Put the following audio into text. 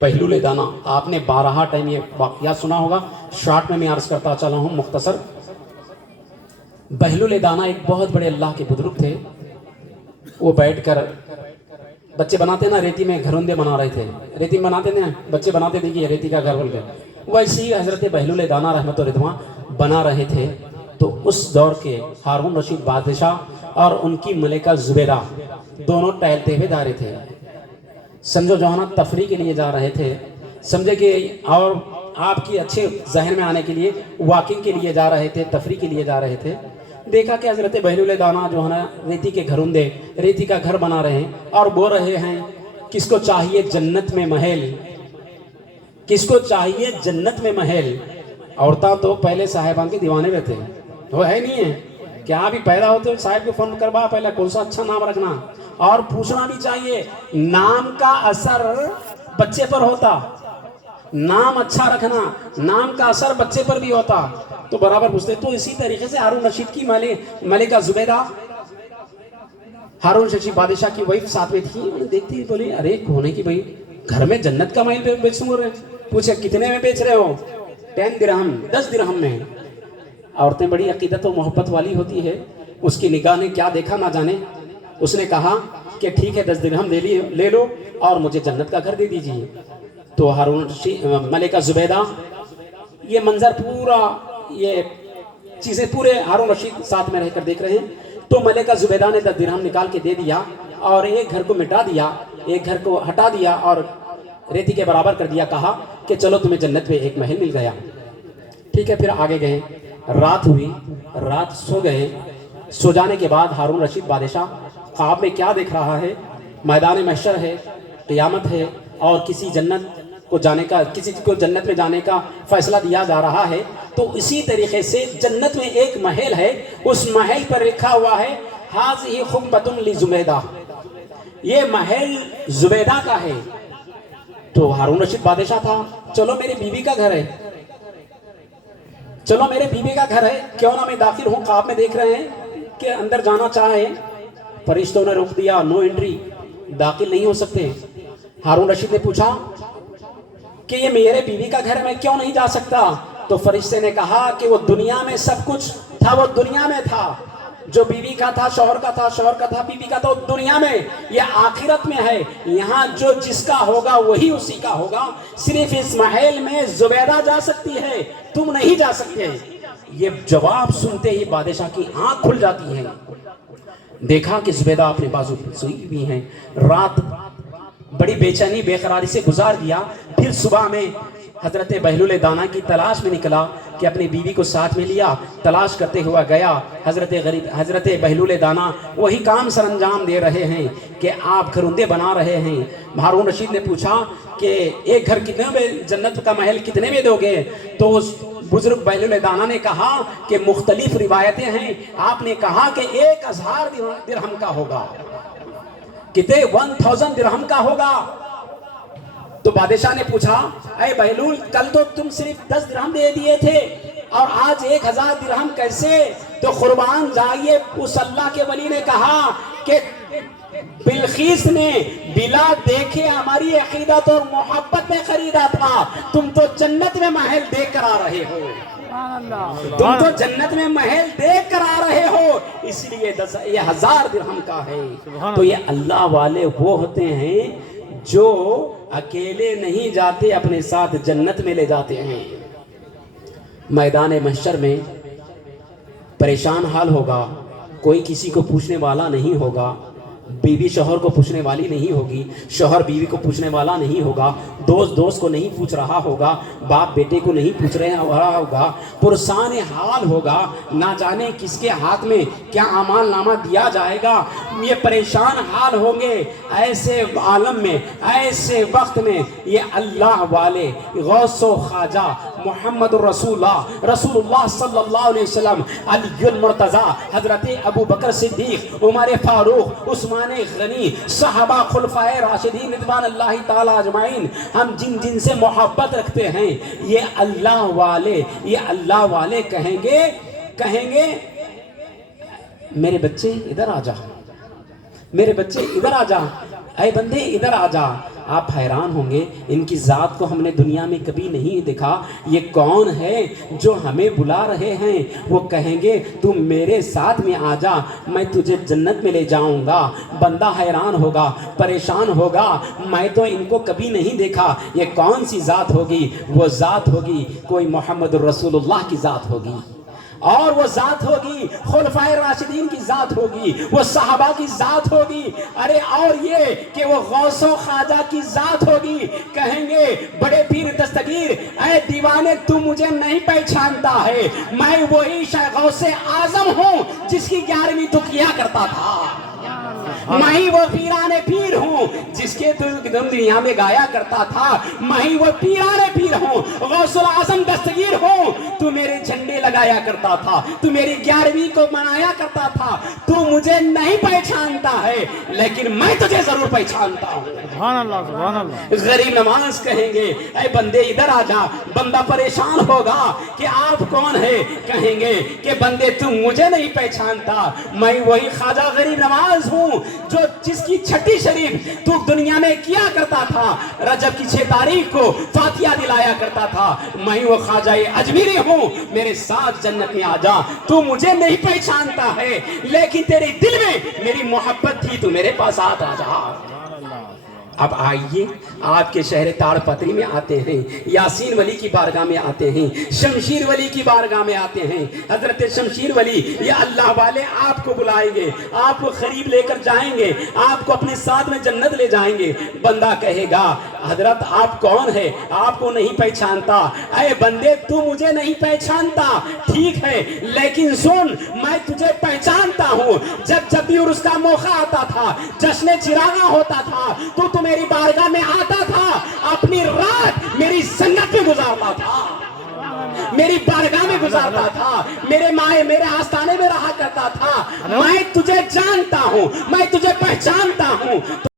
بہلول دانا آپ نے بارہا ٹائم یہ واقعہ سنا ہوگا، شارٹ میں عرض کرتا چلا ہوں مختصر۔ بہلول دانا ایک بہت بڑے اللہ کے بزرگ تھے۔ وہ بیٹھ کر بچے بناتے نا ریتی میں گھروندے بنا رہے تھے، ریتی میں بناتے نا بچے بناتے تھے کہ ریتی کا گھر بول کے، ویسے ہی حضرت بہلول دانا رحمت و رضوان بنا رہے تھے۔ تو اس دور کے ہارون رشید بادشاہ اور ان کی ملکہ زبیدہ دونوں ٹہلتے ہوئے جا رہے تھے، سمجھو جوانا تفریح کے لیے جا رہے تھے، سمجھے کہ اور آپ کی اچھے ذہن میں آنے کے لیے واکنگ کے لیے جا رہے تھے، تفریح کے لیے جا رہے تھے۔ دیکھا کہ حضرت بہلول دانا جو ہے نا ریتی کے گھروندے ریتی کا گھر بنا رہے ہیں اور بول رہے ہیں کس کو چاہیے جنت میں محل، کس کو چاہیے جنت میں محل۔ عورتاں تو پہلے صاحبان کے دیوانے رہتے ہیں، وہ ہے نہیں ہے کہ آپ بھی پیدا ہوتے صاحب کو فون کروا پہلے کون سا اچھا نام رکھنا، اور پوچھنا بھی چاہیے نام کا اثر بچے پر ہوتا، نام اچھا رکھنا نام کا اثر بچے پر بھی ہوتا، تو برابر پوچھتے۔ تو اسی طریقے سے ہارون رشید کی ملکہ زبیدہ ہارون رشید بادشاہ کی وائف ساتھ میں تھی، دیکھتی بولی ارے کون ہے کہ بھائی گھر میں جنت کا محل بیچوں رہے، پوچھے کتنے میں بیچ رہے ہو؟ 10 درہم، 10 درہم میں۔ عورتیں بڑی عقیدت و محبت والی ہوتی ہے، اس کی نگاہ نے کیا دیکھا نہ جانے، اس نے کہا کہ ٹھیک ہے 10 درہم لے لو اور مجھے جنت کا گھر دے دیجیے۔ تو ہارون رشید ملکہ زبیدہ یہ منظر پورا یہ چیزیں پورے ہارون رشید ساتھ میں رہ کر دیکھ رہے ہیں۔ تو ملکہ زبیدہ نے 10 درہم نکال کے دے دیا اور ایک گھر کو مٹا دیا، ایک گھر کو ہٹا دیا اور ریتی کے برابر کر دیا، کہا کہ چلو تمہیں جنت میں ایک محل مل گیا۔ ٹھیک ہے، پھر آگے گئے، رات ہوئی، رات سو گئے۔ سو جانے کے بعد ہارون رشید بادشاہ خواب میں کیا دیکھ رہا ہے؟ میدان محشر ہے، قیامت ہے اور کسی کو جنت میں جانے کا فیصلہ دیا جا رہا ہے۔ تو اسی طریقے سے جنت میں ایک محل ہے، اس محل پر لکھا ہوا ہے ہذہ خبۃ لزبیدہ، یہ محل زبیدہ کا ہے۔ تو ہارون رشید بادشاہ تھا، چلو میری بیوی کا گھر ہے، چلو میرے بیوی کا گھر ہے، کیوں نہ میں داخل ہوں۔ خواب میں دیکھ رہے ہیں کہ اندر جانا چاہے، فرشتوں نے روک دیا، نو انٹری، داخل نہیں ہو سکتے۔ ہارون رشید نے پوچھا کہ یہ میرے بیوی کا گھر ہے، میں کیوں نہیں جا سکتا؟ تو فرشتے نے کہا کہ وہ دنیا میں سب کچھ تھا، وہ دنیا میں تھا، جو بیوی کا تھا شوہر کا تھا، شوہر کا تھا بیوی کا تھا، وہ دنیا میں، یہ آخرت میں ہے، یہاں جو جس کا ہوگا وہی اسی کا ہوگا۔ صرف اس محل میں زبیدہ جا سکتی ہے، تم نہیں جا سکتے۔ یہ جواب سنتے ہی بادشاہ کی آنکھ کھل جاتی ہے، دیکھا کہ زبیدہ اپنے بازو سوئی ہوئی ہیں۔ رات بڑی بے چینی بے قراری سے گزار دیا۔ پھر صبح میں حضرت بہلول دانا کی تلاش میں نکلا کہ اپنی بیوی کو ساتھ میں لیا، تلاش کرتے ہوا گیا۔ حضرت بہلول دانا وہی کام سر انجام دے رہے ہیں کہ آپ گھروندے بنا رہے ہیں۔ ہارون رشید نے پوچھا کہ ایک گھر کتنے میں، جنت کا محل کتنے میں دو گے؟ تو اس بزرگ بہلول دانا نے کہا کہ مختلف روایتیں ہیں، آپ نے کہا کہ 1000 درہم کا ہوگا، کتنے 1000 درہم کا ہوگا۔ تو بادشاہ نے پوچھا اے بہلول کل تو تم صرف 10 درہم دے دیے تھے اور آج 1000 درہم کیسے؟ تو قربان جائیے اس اللہ کے ولی نے کہا کہ بلقیس نے بلا دیکھے ہماری عقیدت اور محبت میں خریدا تھا، تم تو جنت میں محل دیکھ کر آ رہے ہو، تم تو جنت میں محل دیکھ کر آ رہے ہو، اس لیے یہ 1000 درہم کا ہے۔ تو یہ اللہ والے وہ ہوتے ہیں جو اکیلے نہیں جاتے، اپنے ساتھ جنت میں لے جاتے ہیں۔ میدان محشر میں پریشان حال ہوگا، کوئی کسی کو پوچھنے والا نہیں ہوگا، بیوی شوہر کو پوچھنے والی نہیں ہوگی، شوہر بیوی کو پوچھنے والا نہیں ہوگا، دوست دوست کو نہیں پوچھ رہا ہوگا، باپ بیٹے کو نہیں پوچھ رہا ہوگا، پرسان حال ہوگا، نہ جانے کس کے ہاتھ میں کیا اعمال نامہ دیا جائے گا۔ یہ پریشان حال ہوں گے، ایسے عالم میں، ایسے وقت میں یہ اللہ والے غوث و خواجہ محمد رسول اللہ صلی اللہ علیہ وسلم، علی المرتضی، حضرت ابو بکر صدیق، عمر فاروق، عثمان غنی، صحابہ خلفائے راشدین رضوان اللہ تعالی اجمعین، ہم جن جن سے محبت رکھتے ہیں، یہ اللہ والے کہیں گے میرے بچے ادھر آ جا، میرے بچے ادھر آ جا، اے بندے ادھر آ جا، آپ حیران ہوں گے ان کی ذات کو ہم نے دنیا میں کبھی نہیں دیکھا، یہ کون ہے جو ہمیں بلا رہے ہیں؟ وہ کہیں گے تو میرے ساتھ میں آ جا، میں تجھے جنت میں لے جاؤں گا۔ بندہ حیران ہوگا، پریشان ہوگا، میں تو ان کو کبھی نہیں دیکھا، یہ کون سی ذات ہوگی؟ وہ ذات ہوگی کوئی محمد رسول اللہ کی ذات ہوگی، اور وہ ذات ہوگی خلفائے راشدین کی ذات ہوگی، وہ صحابہ کی ذات ہوگی، ارے اور یہ کہ وہ غوث و خواجہ کی ذات ہوگی۔ کہیں گے بڑے پیر دستگیر اے دیوانے تو مجھے نہیں پہچانتا ہے، میں وہی غوث اعظم ہوں جس کی 11ویں تو کیا کرتا تھا، میں وہ پیران پیر ہوں جس کے دنیا میں گایا کرتا تھا، میں وہ پیران پیر ہوں، غوث الاعظم دستگیر ہوں، تو میرے جھنڈے لگایا کرتا تھا، تو میری 11ویں کو منایا کرتا تھا، تو مجھے نہیں پہچانتا ہے لیکن میں تجھے ضرور پہچانتا ہوں۔ سبحان اللہ سبحان اللہ۔ غریب نواز کہیں گے اے بندے ادھر آ جا، بندہ پریشان ہوگا کہ آپ کون ہے؟ کہیں گے کہ بندے تم مجھے نہیں پہچانتا، میں وہی خواجہ غریب نواز ہوں جو جس کی چھٹی شریف تو دنیا میں کیا کرتا تھا، رجب کی 6 تاریخ کو فاتحہ دلایا کرتا تھا، میں وہ خواجہ اجمیری ہوں، میرے ساتھ جنت میں آ جا۔ تو مجھے نہیں پہچانتا ہے لیکن تیرے دل میں میری محبت تھی، تو میرے پاس آ جا۔ اب آئیے آپ کے شہر تاڑ پتری میں آتے ہیں، یاسین ولی کی بارگاہ میں آتے ہیں، شمشیر ولی کی بارگاہ میں آتے ہیں۔ حضرت شمشیر ولی یہ اللہ والے آپ کو بلائیں گے، آپ کو قریب لے کر جائیں گے، آپ کو اپنے ساتھ میں جنت لے جائیں گے۔ بندہ کہے گا حضرت آپ کون ہے؟ آپ کو نہیں پہچانتا۔ اے بندے تو مجھے نہیں پہچانتا، ٹھیک ہے لیکن سن میں تجھے پہچانتا ہوں، جب بھی عرس کا موقع آتا تھا، جشن چراغاں ہوتا تھا، تو میری بارگاہ میں آتا تھا، اپنی رات میری سنگت میں گزارتا تھا، میری بارگاہ میں گزارتا تھا، میرے آستانے میں رہا کرتا تھا۔ میں تجھے جانتا ہوں، میں تجھے پہچانتا ہوں۔